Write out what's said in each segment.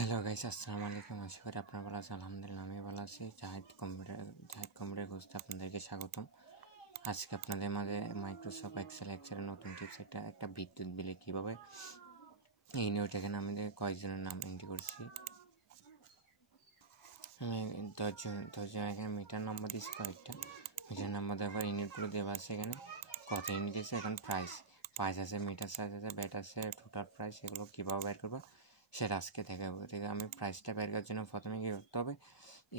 Hello guys, আসসালামু আলাইকুম। আশা করি আপনারা ভালো আছেন। আলহামদুলিল্লাহ আমি ভালো আছি। জাহিদ কম্পিউটার কোর্সে আপনাদেরকে স্বাগতম। আজকে আপনাদের মাঝে মাইক্রোসফট এক্সেলের নতুন টিপস একটা বিদ্যুৎ বিলে কীভাবে এই নোট এখানে আমাদের কয়েকজনের নাম এন্ট্রি করছি। আমি 10জন এখানে মিটার নাম্বার দিচ্ছি, কয়েকটা মিটার নাম্বার দেওয়ার পর ইউনিটগুলো দেওয়া আছে। এখানে কত ইউনিট আছে, এখন প্রাইস আছে, মিটার সাইজ আছে, ব্যাট আছে, টোটাল প্রাইস। এগুলো কীভাবে বের করবো সেটা আজকে দেখাবো। ঠিক আছে, আমি প্রাইসটা বের করার জন্য প্রথমে কী করতে হবে,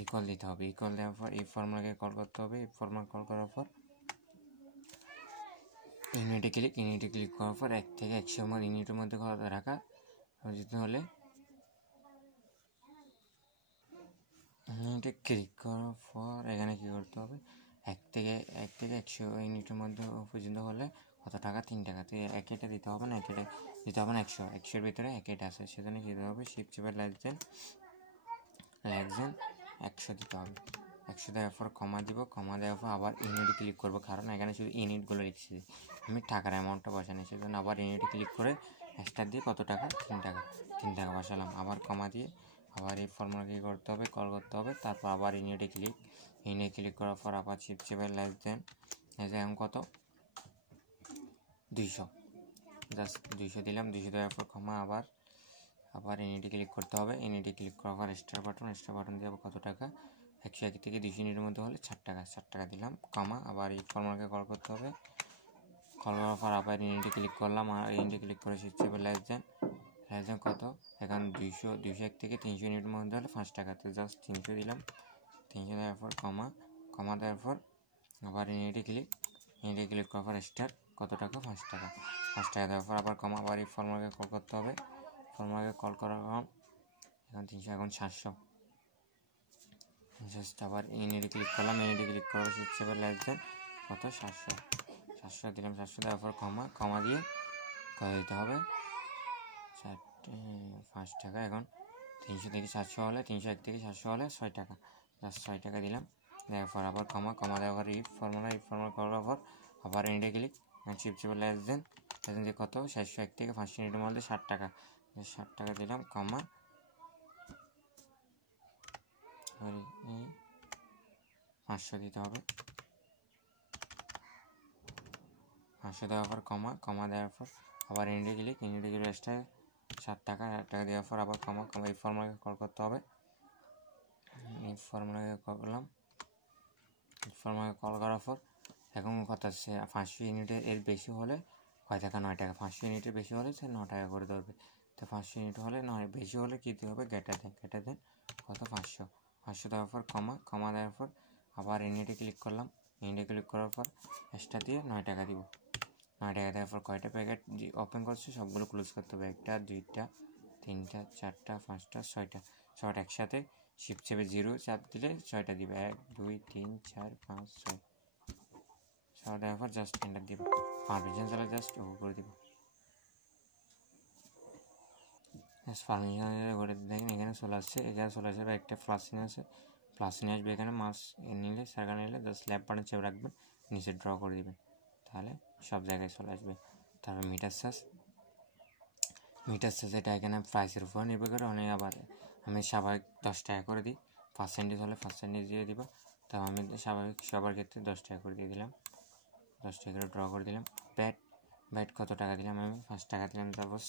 ইকুয়াল দিতে হবে। ইকুয়াল দেওয়ার পর এই ফর্মুলাকে কল করতে হবে। এই ফর্মুলা কল করার পর ইউনিটে ক্লিক করার পর 1 থেকে 100 ইউনিটের মধ্যে রাখা যেতে হলে ইউনিটে ক্লিক করার পর এখানে কী করতে হবে, 1 থেকে 100 ইউনিটের মধ্যে পর্যন্ত হলে কত টাকা, 3 টাকা। তো এটা দিতে হবে না, এটা দিতে হবে না। 100-100-এর ভিতরে এটা আছে, সেজন্য কী দিতে হবে, শিফট চেপে লেস দেন 100 দিতে হবে। 100 দেওয়ার পর কমা দিব। কমা দেওয়ার পর আবার ইউনিটে ক্লিক করবো, কারণ এখানে শুধু ইউনিটগুলো লিখছি, আমি টাকার অ্যামাউন্টটা বসানি। সেজন্য আবার ইউনিটে ক্লিক করে স্টার দিয়ে কত টাকা, 3 টাকা বসালাম। আবার কমা দিয়ে আবার এই ফর্মুলা কী করতে হবে, কল করতে হবে। তারপর আবার ইউনিটে ক্লিক করার পর আবার শিফট চেপে লেস দেন এখন কত, 200, জাস্ট 200 দিলাম। 200 দেওয়ার পর কমা আবার ইউনিটে ক্লিক করতে হবে। ইউনিটে ক্লিক করার পর স্টার বাটন দিয়ে কত টাকা, 101 থেকে 200 ইউনিটের মধ্যে হলে 60 টাকা দিলাম। কমা আবার এই ফর্মুলাকে কল করতে হবে। কল করার পর আবার ইউনিটে ক্লিক করলাম, আর ইউনিটে ক্লিক করে শিফট চেপে লেস দেন কত, এখন 201 থেকে 300 ইউনিটের মধ্যে হলে 5 টাকা। তো জাস্ট 300 দিলাম। 300 দেওয়ার পর কমা দেওয়ার পর আবার ইউনিটে ক্লিক করার পর স্টার কত টাকা, 5 টাকা দেওয়ার পর আবার কমা, আবার এই ফর্মুলাকে কল করতে হবে। ফর্মুলাকে কল করার পর এখন 300, এখন 700। জাস্ট আবার ইউনিটে ক্লিক করলাম। ইউনিটে ক্লিক করার পর শিফট চেপে লেস দেন কত, 700 দিলাম। 700 দেওয়ার পর কমা দিয়ে কত দিতে হবে, 5 টাকা। এখন 300 থেকে 700 হলে 301 থেকে 700 হলে 6 টাকা, জাস্ট 6 টাকা দিলাম। দেওয়ার পর আবার কমা দেওয়ার পর এই ফর্মুলা করার পর আবার ইউনিটে ক্লিক, শিফট চেপে লেস দেন দিয়ে কত, 701 থেকে 500 ইউনিটের মধ্যে 60 টাকা, 60 টাকা দিলাম। কমা 500 দিতে হবে। 500 দেওয়ার পর কমা দেওয়ার পর আবার ইউনিটে ক্লিক এক্সট্রা 7 টাকা দেওয়ার পর আবার কমা এই ফর্মুলাকে কল করতে হবে। এই ফর্মুলাকে কল করলাম। ফর্মুলাকে কল করার পর এখন কথা হচ্ছে 500 ইউনিটের এর বেশি হলে কয় টাকা, 9 টাকা। 500 ইউনিটের বেশি হলে সে 9 টাকা করে ধরবে। তো 500 ইউনিট হলে 9 বেশি হলে কী দিতে হবে, গেটার দেন কত, 500 দেওয়ার পর কমা দেওয়ার পর আবার ইউনিটে ক্লিক করলাম। ইউনিটে ক্লিক করার পর এক্সট্রা দিয়ে 9 টাকা দিব। 9 টাকা দেওয়ার পর কয়টা প্যাকেট ওপেন করছে সবগুলো ক্লোজ করতে হবে। 1টা 2টা 3টা 4টা 5টা 6টা একসাথে শিফট চেপে 0 চাপ দিলে 6টা দিবে। 1 2 3 4 5 6 দেওয়ার পর জাস্ট এন্টার দিব। পারমিশন চলে জাস্ট ও করে দিব। পারমিশন করে দেখেন এখানে চলে আসছে। এখানে চলে আসবে একটা প্লাস নিয়ে আসবে। এখানে মাস নিলে সার্কেল নিলে জাস্ট ল্যাব বাটন চেপে রাখবেন, নিচে ড্র করে দিবেন, তাহলে সব জায়গায় চলে আসবে। তারপর মিটার চার্জ এটা এখানে প্রাইসের উপর নির্ভর করে। অনেক আবার আমি স্বাভাবিক 10 টাকা করে দিই, পার্সেন্টেজ হলে পার্সেন্টেজ দিয়ে দিব। তাও আমি স্বাভাবিক সবার ক্ষেত্রে 10 টাকা করে দিয়ে দিলাম। 10 টাকা করে ড্র করে দিলাম। ব্যাট কত টাকা দিলাম, আমি 5 টাকা দিলাম। তারপর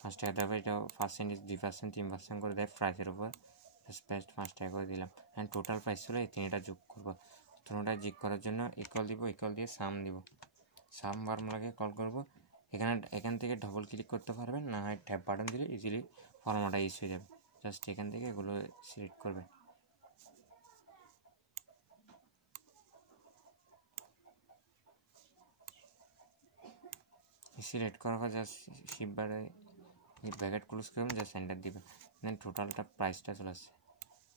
5 টাকা দেওয়ার এটা পার্সেন্টেজ 2%, 3% করে দেয় প্রাইসের উপর। বেস্ট 5 টাকা করে দিলাম। অ্যান্ড টোটাল প্রাইস ছিল এই 3টা যোগ করবো। 3টা যোগ করার জন্য ইকুয়াল দিব, ইকুয়াল দিয়ে সাম দিব। সাম ফর্মুলাকে কল করবো। এখান থেকে ডবল ক্লিক করতে পারবেন, না হয় ট্যাব বাটন দিলে ইজিলি ফর্মুলাটা ইউজ হয়ে যাবে। জাস্ট এখান থেকে এগুলো সিলেক্ট করবেন। সিলেক্ট করার পর জাস্ট শিপবারে ব্র্যাকেট ক্লোজ করবেন, জাস্ট এন্টার দিবেন। দেন টোটালটা প্রাইসটা চলে আসছে,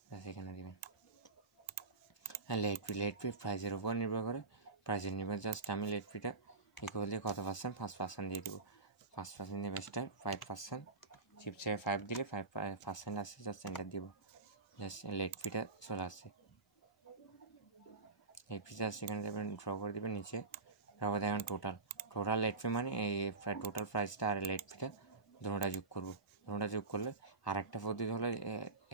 জাস্ট এখানে দিবেন। হ্যাঁ, লেট ফি প্রাইসের উপর নির্ভর করে। প্রাইসের নির্ভর জাস্ট আমি লেট ফিটা ইকুয়াল দিয়ে কত পার্সেন্ট, 5% দিয়ে দেবো। 5% দিয়ে বেস্টার 5%, চিপসে 5 দিলে 5% আসছে, জাস্ট এন্টার দিব। জাস্ট লেট ফিটা চলে আসছে। লেট ফি জাস্ট এখানে দেবেন, ড্র করে দেবেন নিচে। তারপর দেখেন টোটাল লেট ফি মানে এই টোটাল প্রাইসটা আর লেট ফিটা দুটোটা যোগ করবো। দুটোটা যোগ করলে আরেকটা পদ্ধতি হলো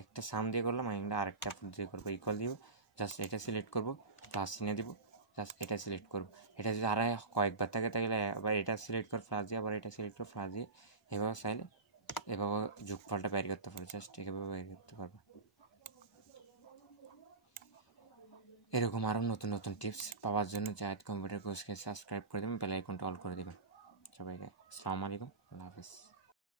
একটা সাম দিয়ে করলাম, একটা আরেকটা পদ্ধতি করবো, ইকুয়াল দিব, জাস্ট এটা সিলেক্ট করবো, প্লাস চিহ্ন দিব, জাস্ট এটা সিলেক্ট করবো। এটা যদি আরও কয়েকবার থাকে তাহলে আবার এটা সিলেক্ট করে প্লাস দিয়ে, আবার এটা সিলেক্ট করে প্লাস দিয়ে, এভাবে চাইলে এভাবে যোগফলটা বের করতে পারবে, জাস্ট এভাবে বের করতে পারবে। এরকম আরও নতুন নতুন টিপস পাওয়ার জন্য জায়েদ কম্পিউটার কোর্সকে সাবস্ক্রাইব করে দেবেন, বেল আইকনটা অল করে দেবেন। সবাইকে আসসালামু আলাইকুম, আল্লাহ হাফিজ।